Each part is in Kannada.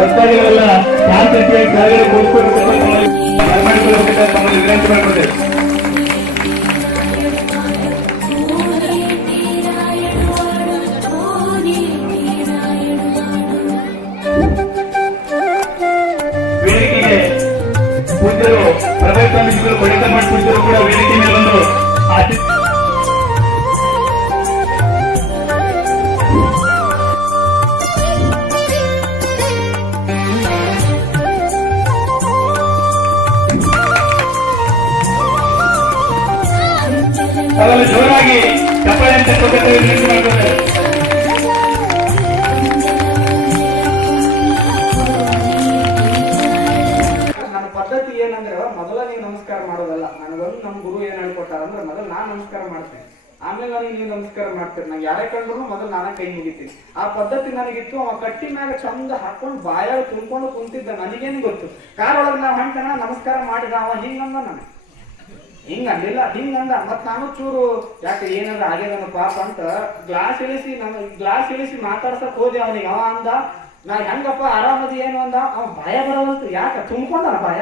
ಭಕ್ತಾದಿಗಳೆಲ್ಲ ಶಾಂತಿಗೆ ಕೆಳಗಡೆ ಕೂತ್ಕೊಂಡು ಬರಮಾಡಿಕೊಳ್ಳಬೇಕಂತ ತಮ್ಮಲ್ಲಿ ವಿನಂತಿ ಹೇಳ್ಕೊಟ್ಟಾರ ಅಂದ್ರೆ ಮೊದಲು ನಾನ್ ನಮಸ್ಕಾರ ಮಾಡ್ತೇನೆ. ಆಮೇಲೆ ನಾನು ನೀವು ನಮಸ್ಕಾರ ಮಾಡ್ತೀರಿ. ನಂಗೆ ಯಾರೇ ಕಂಡ್ರು ಮೊದಲು ನಾನೇ ಕೈ ಮುಗಿತೀನಿ. ಆ ಪದ್ಧತಿ ನನಗಿತ್ತು, ಅವ ಕಟ್ಟಿ ಮ್ಯಾಗ ಚಂದ ಹಾಕೊಂಡು ಬಾಯಾಗ ತುಂಬ್ಕೊಂಡು ಕುಂತಿದ್ದ ನನಗೇನು ಗೊತ್ತು? ಕಾರ್ ಒಳಗೆ ನಾವು ಹೊಂಟನ, ನಮಸ್ಕಾರ ಮಾಡಿದ, ಅವ ಹಿಂಗಂದ ನನಗೆ ಹಿಂಗ ಅಂದಿಲ್ಲ ಹಿಂಗ ಅಂದ. ಮತ್ ನಾನು ಚೂರು ಯಾಕೆ ಏನಾರ ಆಗ್ಯದನ ಪಾಪ ಅಂತ ಗ್ಲಾಸ್ ಇಳಿಸಿ ನಮ್ ಗ್ಲಾಸ್ ಇಳಿಸಿ ಮಾತಾಡ್ಸಕ್ ಹೋದೆ ಅವನಿಗೆ. ಅವ ಅಂದ, ನಾ ಹೆಂಗಪ್ಪ ಆರಾಮದಿ ಏನು? ಅಂದ, ಅವ ಭಯ ಬರೋದಂತ. ಯಾಕ? ತುಂಬ್ಕೊಂಡನ ಭಯ?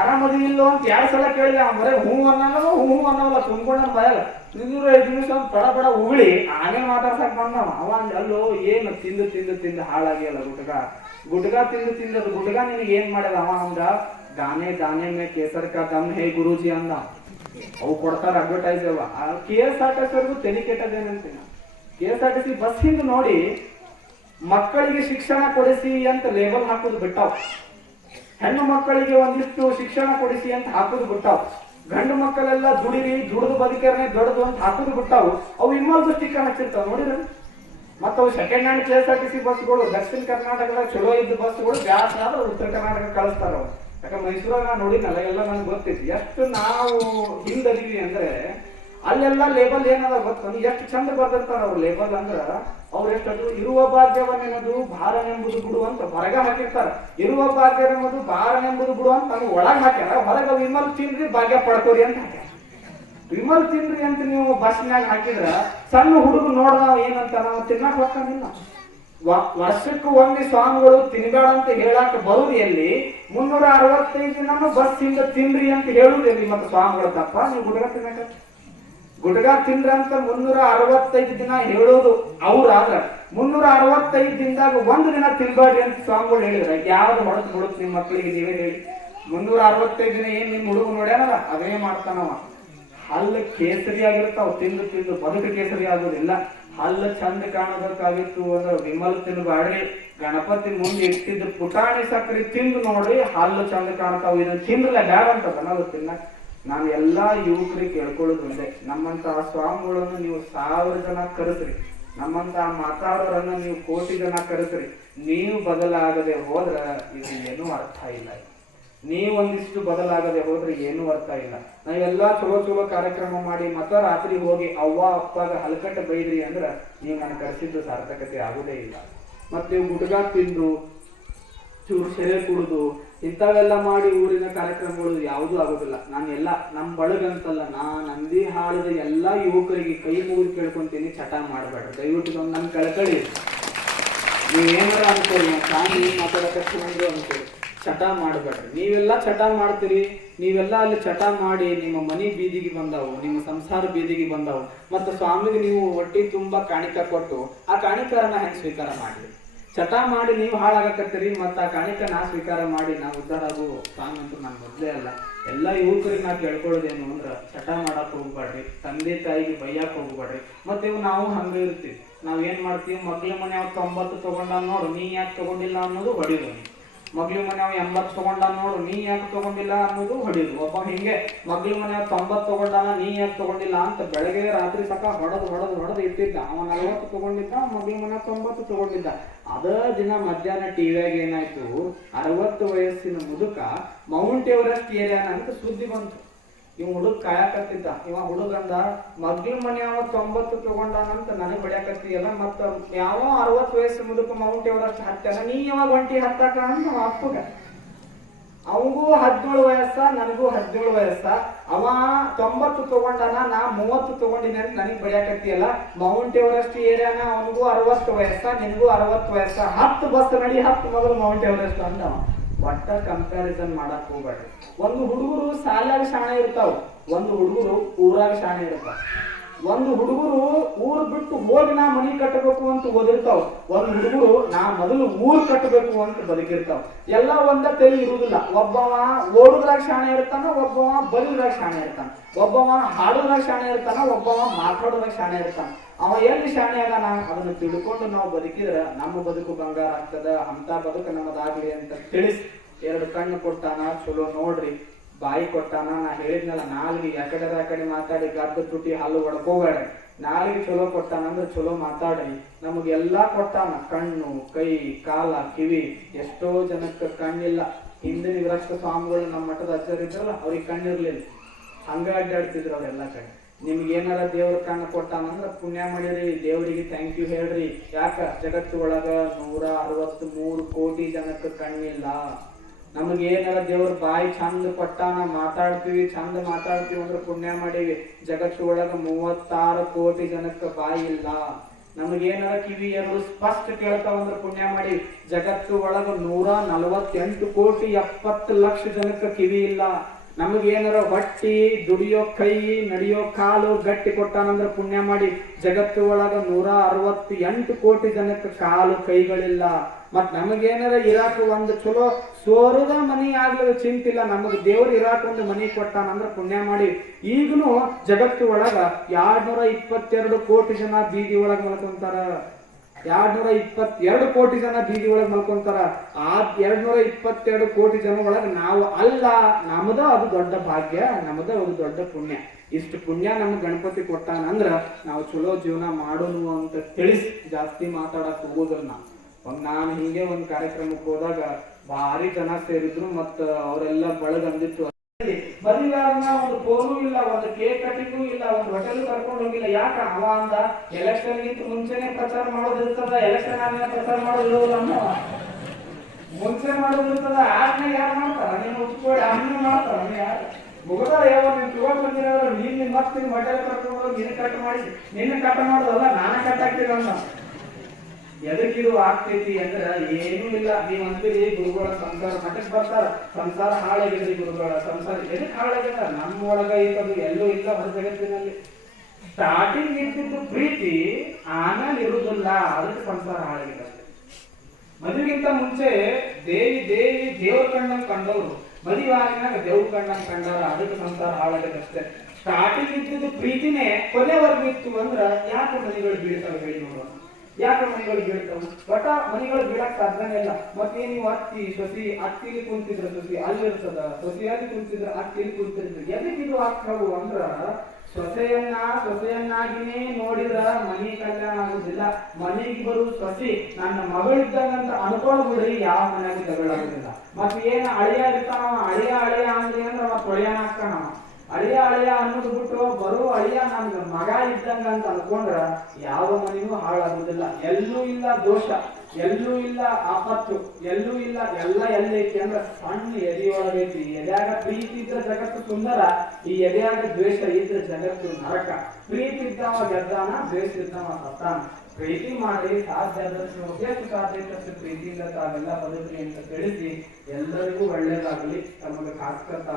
ಆರಾಮದಿ ಇಲ್ಲೋ ಅಂತ ಎರಡ್ ಸಲ ಕೇಳಿದೆ. ಅವ್ ಬರೇ ಹೂ ಅನ್ನಲ್ಲ ಹೂ ಅನ್ನೋಲ್ಲ. ಅನ್ನವಲ್ಲ ತುಂಬ್ಕೊಂಡನ ಭಯ ನಿನ್ನೂರ ಐದು ನಿಮಿಷ ಒಂದು ಬಡ ಬಡ ಉಗುಳಿ, ಆಮೇಲೆ ಮಾತಾಡ್ಸಕ್ ಬಂದ ಅವ ಅಂದ, ಅಲ್ಲೋ, ಏನು ತಿಂದು ತಿಂದು ತಿಂದು ಹಾಳಾಗಿ ಅಲ್ಲ ಗುಟ್ಗ? ಗುಟ್ಗ ತಿಂದು ತಿಂದದು ಗುಟ್ಗ ನಿನಗೆ ಏನ್ ಮಾಡ್ಯದ? ಅವ ಅಂದ ದಾನೆ ದಾನೆ ಮೇ ಕೇಸರ್ ಕಾ ದಮ್ ಹೇ ಗುರೂಜಿ ಅಂದ ಅವು ಕೊಡ್ತಾರ ಅಡ್ವರ್ಟೈಸ್ ಅವ K S R T C ತಲೆ ಕೆಟ್ಟದೇನಂತೀನಿ K S R T C bus Hind ನೋಡಿ ಮಕ್ಕಳಿಗೆ ಶಿಕ್ಷಣ ಕೊಡಿಸಿ ಅಂತ ಲೇಬಲ್ ಹಾಕೋದು ಬಿಟ್ಟಾವ್ ಹೆಣ್ಣು ಮಕ್ಕಳಿಗೆ ಒಂದಿಷ್ಟು ಶಿಕ್ಷಣ ಕೊಡಿಸಿ ಅಂತ ಹಾಕೋದು ಬಿಟ್ಟಾವ್ ಗಂಡು ಮಕ್ಕಳೆಲ್ಲ ದುಡಿರಿ ದುಡಿದು ಬದುಕರನೆ ದೊಡ್ಡದು ಅಂತ ಹಾಕೋದು ಬಿಟ್ಟಾವು ಅವು ಇನ್ನೊಂದು ಸ್ಟಿಕ್ಕರ್ ಹಚ್ಚಿರ್ತಾವ ನೋಡಿರ ಮತ್ತ ಅವು second hand K S R T C ಬಸ್ಗಳು ದಕ್ಷಿಣ ಕರ್ನಾಟಕದಾಗ ಚಲೋ ಇದ್ದ ಬಸ್ಗಳು ಆದ್ರೆ ಉತ್ತರ ಕರ್ನಾಟಕ ಕಳಿಸ್ತಾರ ಅವು ಯಾಕಂದ್ರೆ ಮೈಸೂರಾಗ ನಾನು ಎಲ್ಲ ನನಗೆ ಗೊತ್ತೈತಿ. ಎಷ್ಟು ನಾವು ಹಿಂದದೀವಿ ಅಂದ್ರೆ ಅಲ್ಲೆಲ್ಲ ಲೇಬಲ್ ಏನದ ಗೊತ್ತ? ಎಷ್ಟು ಚಂದ ಬರ್ದಿರ್ತಾರ ಅವ್ರು ಲೇಬಲ್ ಅಂದ್ರ ಅವ್ರ ಎಷ್ಟದು ಇರುವ ಭಾಗ್ಯವನ್ನೆನದು ಭಾರನೆಂಬುದು ಬಿಡು ಅಂತ ಹೊರಗ ಹಾಕಿರ್ತಾರ. ಇರುವ ಭಾಗ್ಯವೆಂಬುದು ಭಾರನೆಂಬುದು ಬಿಡು ಅಂತ ನಮ್ಗೆ ಒಳಗ್ ಹಾಕ್ಯಾರ. ಹೊರಗ ವಿಮಲ್ ತಿನ್ರಿ ಭಾಗ್ಯ ಪಡ್ಕೋರಿ ಅಂತ ಹಾಕ್ಯಾರ. ವಿಮಲ್ ತಿನ್ರಿ ಅಂತ ನೀವು ಬಸ್ನಾಗ ಹಾಕಿದ್ರ ಸಣ್ಣ ಹುಡುಗ ನೋಡ್ದ ಏನಂತ ನಾವು ತಿನ್ನಕ್ ಹೋಗ್ತಾನಿಲ್ಲ ವರ್ಷಕ್ಕೆ ಒಮ್ಮೆ ಸ್ವಾಮಿಗಳು ತಿನ್ಬೇಡಂತ ಹೇಳಾಕ ಬರುದು ಎಲ್ಲಿ ಮುನ್ನೂರ ಅರವತ್ತೈದು ದಿನ ಬಸ್ ಹಿಂದ ತಿನ್ರಿ ಅಂತ ಹೇಳುದು ಎಲ್ಲಿ ಮತ್ತೆ ಸ್ವಾಮಿಗಳ, ತಪ್ಪ ನೀವು ಗುಡ್ಗ ತಿನ್ನಕ ಗುಡ್ಗ ತಿನ್ರಂತ ಮುನ್ನೂರ ಅರವತ್ತೈದು ದಿನ ಹೇಳೋದು ಅವ್ರಾದ್ರ ಮುನ್ನೂರ ಅರವತ್ತೈದು ದಿನದಾಗ ಒಂದು ದಿನ ತಿನ್ಬೇಡ್ರಿ ಅಂತ ಸ್ವಾಮಿಗಳು ಹೇಳಿದ್ರೆ, ಯಾವ್ದು ಹೊಡೆದು ಬಿಡುತ್ತೆ ನಿಮ್ಮ ಮಕ್ಕಳಿಗೆ ನೀವೇ ಹೇಳಿ. ಮುನ್ನೂರ ಅರವತ್ತೈದು ದಿನ ಏನ್ ನಿಮ್ ಹುಡುಗ ನೋಡ್ಯಾನಲ್ಲ, ಅದೇ ಮಾಡ್ತಾನವ. ಅಲ್ಲಿ ಕೇಸರಿ ಆಗಿರ್ತಾವ, ತಿಂದು ತಿಂದು ಬದುಕು ಕೇಸರಿ ಆಗೋದಿಲ್ಲ. ಹಲ್ಲು ಚಂದ ಕಾಣಬೇಕಾಗಿತ್ತು ಅಂದ್ರೆ ವಿಮಲ್ ತಿನ್ಬಾಡ್ರಿ. ಗಣಪತಿ ಮುಂದೆ ಇಟ್ಟಿದ್ದು ಪುಟಾಣಿ ಸಕ್ಕರೆ ತಿಂದು ನೋಡ್ರಿ, ಹಲ್ಲು ಚಂದ ಕಾಣ್ತಾವ. ಇದನ್ನ ತಿಂದ್ರಲ್ಲ ಬ್ಯಾಡ ಅಂತ ನಾವು ತಿನ್ನ. ನಾನು ಎಲ್ಲಾ ಯುವಕರಿಗೆ ಕೇಳ್ಕೊಳ್ಳೋದು ಒಂದೇ. ನಮ್ಮಂತ ಸ್ವಾಮಿಗಳನ್ನು ನೀವು ಸಾವಿರ ಜನ ಕರೆಸ್ರಿ. ನಮ್ಮಂತ ಮಾತಾಡೋರನ್ನ ನೀವು ಕೋಟಿ ಜನ ಕರೆಸ್ರಿ. ನೀವು ಬದಲಾಗದೆ ಹೋದ್ರ ಇದು ಏನೂ ಅರ್ಥ ಇಲ್ಲ. ನೀವು ಒಂದಿಷ್ಟು ಬದಲಾಗದೆ ಹೋದ್ರೆ ಏನೂ ಅರ್ಥ ಇಲ್ಲ. ನಾವೆಲ್ಲ ಚಲೋ ಚಲೋ ಕಾರ್ಯಕ್ರಮ ಮಾಡಿ ಮತ್ತ ರಾತ್ರಿ ಹೋಗಿ ಅವ್ವ, ಅಪ್ಪಾಗ ಹಲಕಟ್ಟ ಬೈದ್ರಿ ಅಂದ್ರೆ ನೀವು ನನ್ನ ಕರೆಸಿದ್ದು ಸಾರ್ಥಕತೆ ಆಗುದೇ ಇಲ್ಲ. ಮತ್ತೆ ಗುಡ್ಗ ತಿಂದು, ಚೂರು ಸೆರೆ ಕುಡಿದು, ಇಂಥವೆಲ್ಲ ಮಾಡಿ ಊರಿನ ಕಾರ್ಯಕ್ರಮಗಳು ಯಾವುದೂ ಆಗೋದಿಲ್ಲ. ನಾನು ಎಲ್ಲ ನಮ್ಮ ಬಳಗಂತಲ್ಲ, ನಾ ನಂದಿ ಹಾಳದ ಎಲ್ಲಾ ಯುವಕರಿಗೆ ಕೈ ಮುಗಿದು ಕೇಳ್ಕೊಂತೀನಿ, ಚಟ ಮಾಡಬೇಡ ದಯವಿಟ್ಟು ನಮ್ಮ ಕಳ್ಕಳಿ. ನೀವು ಏನಾರ ಅನ್ಕೊಳ್ಳಿ ಸ್ವಾಮಿ ಮಾತಾಡಕ್ಕೆ ಅನ್ಕೊಳ್ಳಿ. ಚಟ ಮಾಡಬೇಡ್ರಿ. ನೀವೆಲ್ಲ ಚಟ ಮಾಡ್ತೀರಿ, ನೀವೆಲ್ಲ ಅಲ್ಲಿ ಚಟ ಮಾಡಿ ನಿಮ್ಮ ಮನಿ ಬೀದಿಗೆ ಬಂದಾವು, ನಿಮ್ಮ ಸಂಸಾರ ಬೀದಿಗೆ ಬಂದಾವು. ಮತ್ತು ಸ್ವಾಮಿಗೆ ನೀವು ಹೊಟ್ಟಿ ತುಂಬಾ ಕಾಣಿಕ ಕೊಟ್ಟು, ಆ ಕಾಣಿಕರನ್ನ ಹೆಂಗ್ ಸ್ವೀಕಾರ ಮಾಡಿ ಚಟ ಮಾಡಿ ನೀವು ಹಾಳಾಗಕತ್ತೀರಿ, ಮತ್ತು ಆ ಕಾಣಿಕ ನಾ ಸ್ವೀಕಾರ ಮಾಡಿ ನಾವು ಉದ್ಧಾರ ಆಗು ಸ್ವಾಮಿ ಅಂತ ನಾನು ಮೊದಲೇ ಅಲ್ಲ. ಎಲ್ಲ ಯುವಕರಿಗೆ ನಾ ಕೇಳ್ಕೊಳ್ಳೋದೇನು ಅಂದ್ರ, ಚಟ ಮಾಡಕ್ಕೆ ಹೋಗ್ಬೇಡ್ರಿ ತಂದೆ ತಾಯಿಗೆ ಬೈಯಕ್ಕೆ ಹೋಗ್ಬೇಡ್ರಿ ಮತ್ತೆ ಇವು ನಾವು ಹಂಗೆ ಇರ್ತೀವಿ. ನಾವು ಏನು ಮಾಡ್ತೀವಿ ಮಕ್ಳ ಮನೆ ತೊಂಬತ್ತು ತಗೊಂಡ ನೋಡು, ನೀ ಯಾಕೆ ತಗೊಂಡಿಲ್ಲ ಅನ್ನೋದು ಹೊಡಿಯೋದು. ಮಗ್ಳ ಮನೆ ಅವ್ ಎಂಬತ್ತು ತಗೊಂಡ ನೋಡು, ನೀ ಯಾಕೆ ತಗೊಂಡಿಲ್ಲ ಅನ್ನೋದು ಹೊಡಿದು ಒಬ್ಬ ಹಿಂಗೆ ಮಗ್ಳ ಮನೆ ತೊಂಬತ್ತು ತಗೊಂಡಾನ, ನೀ ಯಾಕೆ ತಗೊಂಡಿಲ್ಲ ಅಂತ ಬೆಳಗ್ಗೆ ರಾತ್ರಿ ತಕ ಹೊಡೆದು ಹೊಡೆದು ಹೊಡೆದು ಇಟ್ಟಿದ್ದ. ಅವ ನಲವತ್ತು ತಗೊಂಡಿದ್ದ ಮಗ್ಳ ಮನೆ ತೊಂಬತ್ತು ತಗೊಂಡಿದ್ದ. ಅದೇ ದಿನ ಮಧ್ಯಾಹ್ನ ಟಿವಿಯಾಗ ಏನಾಯ್ತು? ಅರವತ್ತು ವಯಸ್ಸಿನ ಮುದುಕ ಮೌಂಟ್ ಎವರೆಸ್ಟ್ ಏರಿಯಾನ ಅಂತ ಸುದ್ದಿ ಬಂತು. ಇವ್ ಹುಡುಗ ಕಾಯಕತ್ತಿದ್ದ. ಇವ ಹುಡುಗಂದ, ಮಗ್ಳ ಮನೆಯವ ತೊಂಬತ್ತು ತಗೊಂಡಾನಂತ ನನಗ್ ಹೊಡ್ಯಾಕತ್ತೀಯಲ್ಲ ಮತ್ತ ಯಾವ ಅರವತ್ ವಯಸ್ಸು ಮುದುಕ ಮೌಂಟ್ ಎವರೆಸ್ಟ್ ಹತ್ತಾನ ನೀ ಯಾವಾಗ ಒಂಟಿ ಹತ್ತಾಕ? ಅಂತ ಅಪ್ಪಗ. ಅವಗೂ ಹದಿನೇಳು ವಯಸ್ಸ, ನನಗೂ ಹದಿನೇಳು ವಯಸ್ಸ. ಅವ ತೊಂಬತ್ತು ತಗೊಂಡಾನ, ನಾ ಮೂವತ್ತು ತಗೊಂಡಿನಿ ಅಂತ ನನಗೆ ಬಡಿಯಾಕತ್ತಿಯಲ್ಲ ಮೌಂಟ್ ಎವರೆಸ್ಟ್ ಏರಿಯಾನ, ಅವನಿಗೂ ಅರವತ್ತು ವಯಸ್ಸ, ನಿನಗೂ ಅರವತ್ತು ವಯಸ್ಸ. ಹತ್ತು ಬಸ್ ನಡಿ, ಹತ್ತು ಮೊದಲು ಮೌಂಟ್ ಎವರೆಸ್ಟ್ ಅಂತ ಅವ. ಒಟ್ಟ ಕಂಪ್ಯಾರಿಸನ್ ಮಾಡಕ್ ಹೋಗ್ಬೇಡ್ರಿ. ಒಂದು ಹುಡುಗರು ಸಾಲಾಗ ಶಾಣೆ ಇರ್ತಾವ, ಒಂದು ಹುಡುಗರು ಊರಾಗ ಶಾಣೆ ಇರ್ತಾವ. ಒಂದು ಹುಡುಗರು ಊರ್ ಬಿಟ್ಟು ಹೋಗಿ ನಾ ಮನಿ ಕಟ್ಟಬೇಕು ಅಂತ ಓದಿರ್ತಾವ, ಒಂದು ಹುಡುಗರು ನಾ ಮೊದಲು ಊರ್ ಕಟ್ಟಬೇಕು ಅಂತ ಬದುಕಿರ್ತಾವ. ಎಲ್ಲ ಒಂದ ತಲೆ ಇರುವುದಿಲ್ಲ ಒಬ್ಬವ ಓಡುದ್ರಾಗ ಶಾಣೆ ಇರ್ತಾನ, ಒಬ್ಬವ ಬಲಿದ್ರಾಗ ಶಾಣೆ ಇರ್ತಾನ. ಒಬ್ಬವ ಹಾಡುದ್ರಾಗ ಶಾಣೆ ಇರ್ತಾನ, ಒಬ್ಬವ ಮಾತಾಡೋದ್ರಾಗ ಶಾಣೆ ಇರ್ತಾನ. ಅವ ಎಲ್ಲಿ ಶಾಣೆ ಅದಾನ ಅದನ್ನ ತಿಳ್ಕೊಂಡು ನಾವು ಬದುಕಿದ್ರ ನಮ್ಮ ಬದುಕು ಬಂಗಾರ ಆಗ್ತದ, ಅಂತ ಬದುಕು ನಮ್ಮದಾಗ್ಲಿ ಅಂತ ತಿಳಿಸಿ. ಎರಡು ಕಣ್ಣು ಕೊಟ್ಟಾನ ಚಲೋ ನೋಡ್ರಿ. ಬಾಯಿ ಕೊಟ್ಟಾನ? ನಾ ಹೇಳಿದ್ನಲ್ಲ, ನಾಲ್ಗಿ ಯಾಕಡೆ ಆ ಕಡೆ ಮಾತಾಡಿ ಗದ್ದ ತುಟಿ ಹಲ್ಲು ಹೊಡ್ಕೋಬೇಡ ನಾಲ್ಗಿ ಚಲೋ ಕೊಟ್ಟಾನ ಅಂದ್ರೆ ಚಲೋ ಮಾತಾಡಿ ನಮಗೆಲ್ಲಾ ಕೊಟ್ಟಾನ, ಕಣ್ಣು, ಕೈ, ಕಾಲ, ಕಿವಿ. ಎಷ್ಟೋ ಜನಕ್ಕೆ ಕಣ್ಣಿಲ್ಲ. ಹಿಂದಿನ ವಿರಕ್ತ ಸ್ವಾಮಿಗಳು ನಮ್ಮ ಮಠದ ಅಜ್ಜರಿದ್ರಲ್ಲ ಅವ್ರಿಗೆ ಕಣ್ಣಿರ್ಲಿಲ್ಲ. ಹಂಗ ಅಡ್ಡಾಡ್ತಿದ್ರು ಅವ್ರೆಲ್ಲ ಕಡೆ. ನಿಮ್ಗೆ ಏನಾರ ದೇವ್ರ ಕಣ್ಣು ಕೊಟ್ಟಾನಂದ್ರ ಪುಣ್ಯ ಮಾಡಿರಿ. ದೇವರಿಗೆ ಥ್ಯಾಂಕ್ ಯು ಹೇಳ್ರಿ. ಯಾಕ? ಜಗತ್ತು ಒಳಗ ನೂರ ಅರವತ್ತ್ ಮೂರು ಕೋಟಿ ಜನಕ್ಕೆ ಕಣ್ಣಿಲ್ಲ. ನಮಗೆ ಏನಾರ ದೇವ್ರ ಬಾಯಿ ಚಂದ ಕೊಟ್ಟಾನ ಮಾತಾಡ್ತೀವಿ ಚಂದ ಮಾತಾಡ್ತೀವಿ ಅಂದ್ರೆ ಪುಣ್ಯ ಮಾಡೀವಿ. ಜಗತ್ತು ಒಳಗೆ ಮೂವತ್ತಾರು ಕೋಟಿ ಜನಕ್ಕೆ ಬಾಯಿ ಇಲ್ಲ. ನಮಗೇನಾರ ಕಿವಿ ಎರಡು ಸ್ಪಷ್ಟ ಕೇಳ್ತಾವ ಅಂದ್ರೆ ಪುಣ್ಯ ಮಾಡಿ. ಜಗತ್ತು ಒಳಗ ನೂರ ನಲವತ್ತೆಂಟು ಕೋಟಿ ಎಪ್ಪತ್ತು ಲಕ್ಷ ಜನಕ್ಕೆ ಕಿವಿ ಇಲ್ಲ. ನಮಗೇನಾರ ಹೊಟ್ಟಿ, ದುಡಿಯೋ ಕೈ, ನಡೆಯೋ ಕಾಲು ಗಟ್ಟಿ ಕೊಟ್ಟಾನಂದ್ರೆ ಪುಣ್ಯ ಮಾಡಿ ಜಗತ್ತು ಒಳಗ ನೂರ ಅರವತ್ತು ಎಂಟು ಕೋಟಿ ಜನಕ್ಕೆ ಕಾಲು ಕೈಗಳಿಲ್ಲ. ಮತ್ ನಮಗೇನಾರ ಇರಾಕ ಒಂದು ಚಲೋ ಸೋರದ ಮನಿ ಆಗ್ಲದ ಚಿಂತಿಲ್ಲ, ನಮಗೆ ದೇವ್ರು ಇರಾಕ ಒಂದು ಮನಿ ಕೊಟ್ಟಾನಂದ್ರ ಪುಣ್ಯ ಮಾಡಿ. ಈಗನು ಜಗತ್ತು ಒಳಗ ಎರಡ್ನೂರ ಇಪ್ಪತ್ತೆರಡು ಕೋಟಿ ಜನ ಬೀದಿ ಒಳಗ ಮಲ್ಕೊಂತಾರ. ಎರಡ್ನೂರ ಇಪ್ಪತ್ತೆರಡು ಕೋಟಿ ಜನ ಬೀದಿ ಒಳಗೆ ಮಲ್ಕೊಂತಾರ. ಆ ಎರಡ್ನೂರ ಇಪ್ಪತ್ತೆರಡು ಕೋಟಿ ಜನ ಒಳಗೆ ನಾವು ಅಲ್ಲ, ನಮ್ದ ಅದು ದೊಡ್ಡ ಭಾಗ್ಯ, ನಮ್ದ ಒಂದು ದೊಡ್ಡ ಪುಣ್ಯ. ಇಷ್ಟು ಪುಣ್ಯ ನಮ್ಗೆ ಗಣಪತಿ ಕೊಟ್ಟಾನ ಅಂದ್ರ ನಾವು ಚಲೋ ಜೀವನ ಮಾಡೋನು ಅಂತ ತಿಳಿಸಿ ಜಾಸ್ತಿ ಮಾತಾಡಕ್ ಹೋಗೋದ್ರ ನಾವು. ಒಂದ್ ನಾನು ಹಿಂಗೆ ಒಂದ್ ಕಾರ್ಯಕ್ರಮಕ್ಕೆ ಹೋದಾಗ ಭಾರಿ ಜನ ಸೇರಿದ್ರು ಮತ್ತ ಅವರೆಲ್ಲ ಬಳಗ ಅಂದಿತ್ತು ಒಂದು ಫೋನು ಇಲ್ಲ, ಒಂದು ಕೇಕ್ ಕಟಿಂಗು ಇಲ್ಲ, ಒಂದು ಹೋಟೆಲ್ ಕರ್ಕೊಂಡು ಹೋಗಿಲ್ಲ. ಯಾಕ ಅವ ಅಂದ ಎಲೆಕ್ಷನ್ ಗಿಂತ ಮುಂಚೆನೆ ಪ್ರಚಾರ ಮಾಡೋದಿರ್ತದ ಎಲೆಕ್ಷನ್ ಆದ್ಮೇಲೆ ಪ್ರಚಾರ ಮಾಡೋದಿಲ್ಲ ಮುಂಚೆ ಮಾಡೋದಿರ್ತದ, ಆದ್ಮೇಲೆ ಯಾರು ಮಾಡ್ತಾರ? ನೀನು ಉಚ್ಕೊಳ್ಳಿ ಆಮೇಲೆ ಮಾಡ್ತಾರ ಯಾರು? ಮುಗದಾರ ಯಾವ ನೀನ್ ತಗೊಂಡ್ ಬಂದಿರೋ ನೀನ್ ಮತ್ತೆ ಹೋಟೆಲ್ ಕರ್ಕೊಂಡು ಹೋಗಿ, ನಿನ್ನ ಕಟ್ ಮಾಡಿ, ನಿನ್ನ ಕಟ್ ಮಾಡೋದಲ್ಲ, ನಾನೇ ಕಟ್ ಹಾಕ್ತೀರನ್ನ ಎದಕ್ಕಿದು ಆಗ್ತೈತಿ ಅಂದ್ರ ಏನೂ ಇಲ್ಲ. ನೀವ್ ಅಂತೀರಿ, ಗುರುಗಳ ಸಂಸಾರ, ಮಠಕ್ ಬರ್ತಾರ. ಸಂಸಾರ ಹಾಳಾಗಿದ್ರಿ ಗುರುಗಳ, ಸಂಸಾರ ಎದಕ್ ಹಾಳಾಗ್ಯದ? ನಮ್ಮ ಒಳಗ ಇರ್ತದು ಎಲ್ಲೂ ಇಲ್ಲ ಹೊರ ಜಗತ್ತಿನಲ್ಲಿ. ಸ್ಟಾರ್ಟಿಂಗ್ ಇದ್ದಿದ್ದು ಪ್ರೀತಿ ಆಮೇಲೆ ಇರುವುದಿಲ್ಲ. ಅದಕ್ಕೆ ಸಂಸಾರ ಹಾಳಾಗಿದೆ ಮದುವೆಗಿಂತ ಮುಂಚೆ ದೇವಿ ದೇವಿ, ದೇವ್ರ ಕಣ್ಣಂಗ್ ಕಂಡವ್ರು. ಮದುವೆ ಆಗಿನಾಗ ದೇವ್ರ ಕಣ್ಣಂಗ್ ಕಂಡಾರ. ಅದಕ್ಕೆ ಸಂಸಾರ ಹಾಳಾಗಿದೆ ಅಷ್ಟೇ. ಸ್ಟಾರ್ಟಿಂಗ್ ಇದ್ದಿದ್ದು ಪ್ರೀತಿನೇ ಕೊನೆವರೆಗೂ ಇತ್ತು ಅಂದ್ರ ಯಾಕೆ ಮನೆಗಳು ಬೀಳ್ತಾವೆ ಹೇಳಿ ನೋಡೋಣ. ಯಾಕೆ ಮನೆಗಳು ಬೀಳ್ತಾವ ಒಟ್ಟ ಮನೆಗಳು ಬೀಳಕ್ ಸಾಧ್ಯನೇ ಇಲ್ಲ. ಮತ್ತೆ ನೀವು ಅತ್ತಿ, ಸೊಸಿ, ಅತ್ತಿಲಿ ಕುಂತಿದ್ರ ಸೊಸಿ, ಅಲ್ಲಿ ಇರ್ತದ? ಸೊಸಿಯಲ್ಲಿ ಕುಂತಿದ್ರ ಅತ್ತಿಲಿ ಎದಕ್ಕೆ ಇದು ಆಗ್ತಾವು ಅಂದ್ರ ಸೊಸೆಯನ್ನ, ಸೊಸೆಯನ್ನಾಗಿನೇ ನೋಡಿದ್ರ ಮನೆ ಕಲ್ಯಾಣ ಆಗುದಿಲ್ಲ. ಮನೆಗೆ ಬರು ಸೊಸಿ ನನ್ನ ಮಗಳಿದ್ದಂಗಂತ ಅನ್ಕೊಂಡ್ ಬಿಡ್ರಿ ಯಾವ ಮನೆಯಾಗಿ ತಗೊಳ್ಳಾಗುದಿಲ್ಲ ಮತ್ತೆ ಏನ ಅಳಿಯ ಇರ್ತಾನ ಅಳಿಯ ಅಳಿಯ ಅಂದ್ರೆ ಅಂದ್ರ ಮತ್ತೆ ಹಾಕ್ತಾನವ ಅಳಿಯ ಅಳಿಯ ಅನ್ನೋದು ಬಿಟ್ಟು ಬರೋ ಅಳಿಯ ನನ್ಗೆ ಮಗ ಇದ್ದಂಗ ಅಂತ ಅನ್ಕೊಂಡ್ರ ಯಾವ ಮನೆಯೂ ಹಾಳಾಗುದಿಲ್ಲ. ಎಲ್ಲೂ ಇಲ್ಲ ದೋಷ, ಎಲ್ಲೂ ಇಲ್ಲ ಆಪತ್ತು, ಎಲ್ಲೂ ಇಲ್ಲ ಎಲ್ಲ ಎಲ್ಲೈತಿ ಅಂದ್ರ ಸಣ್ಣ ಎದೆಯೊಳಗೈತಿ. ಎದೆಯಾಗ ಪ್ರೀತಿ ಇದ್ರ ಜಗತ್ತು ಸುಂದರ, ಈ ಎದೆಯಾಗ ದ್ವೇಷ ಇದ್ರ ಜಗತ್ತು ನರಕ. ಪ್ರೀತಿ ಇದ್ದವ ಗೆದ್ದಾನ ದ್ವೇಷ ಇದ್ದವ ಸತ್ತಾನ. ಪ್ರೀತಿ ಮಾಡಿ ಸಾಧ್ಯ ಆದಷ್ಟು ಸಾಧ್ಯ ಇದ್ದಷ್ಟು ಪ್ರೀತಿಯಿಂದ ತಾವೆಲ್ಲ ಬದುಕಲಿ ಅಂತ ತಿಳಿಸಿ ಎಲ್ಲರಿಗೂ ಒಳ್ಳೇದಾಗಲಿ. ತಮಗೆ ಕಾಸ್ಕತ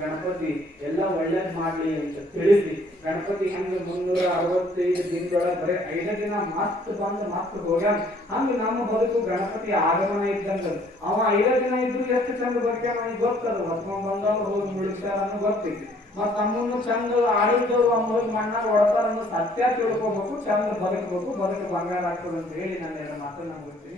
ಗಣಪತಿ ಎಲ್ಲ ಒಳ್ಳೇದ್ ಮಾಡ್ಲಿ ಅಂತ ತಿಳಿಸಿ ಗಣಪತಿ ಹಂಗ ಮುನ್ನೂರ ಅರವತ್ತೈದು ದಿನದೊಳಗೆ ಬರೀ ಐದು ದಿನ ಮಸ್ತ್ ಬಂದು ಮಸ್ತ್ ಹೋಗ್ಯಾನ. ಹಂಗ ನಮ್ಮ ಬದುಕು ಗಣಪತಿ ಆಗಮನ ಇದ್ದಂಗ ಅವ ಐದ ದಿನ ಇದ್ರು ಎಷ್ಟು ಚಂದ ಬರ್ತಾನ ಗೊತ್ತದ, ಹೊತ್ಕೊಂಡ್ ಬಂದವ್ರು ಹೋಗಿ ಮುಳುಗ್ತಾರ ಗೊತ್ತಿತ್ತು ಗೊತ್ತೈತಿ ಮತ್ ನಮ್ಮನ್ನು ಚಂದ ಆಡಿದ್ದವ್ರು ಅವ್ನ ಹೋಗಿ ಮಣ್ಣಾಗ ಹೊಡ್ತಾರ ಸತ್ಯ ತಿಳ್ಕೊಬೇಕು, ಚಂದ ಬದುಕಬೇಕು, ಬದುಕು ಬಂಗಾರ ಆಗ್ತದೆ ಅಂತ ಹೇಳಿ ನನ್ನ ಎರಡು ಮಾತು ಶರಣ ಶರಣ.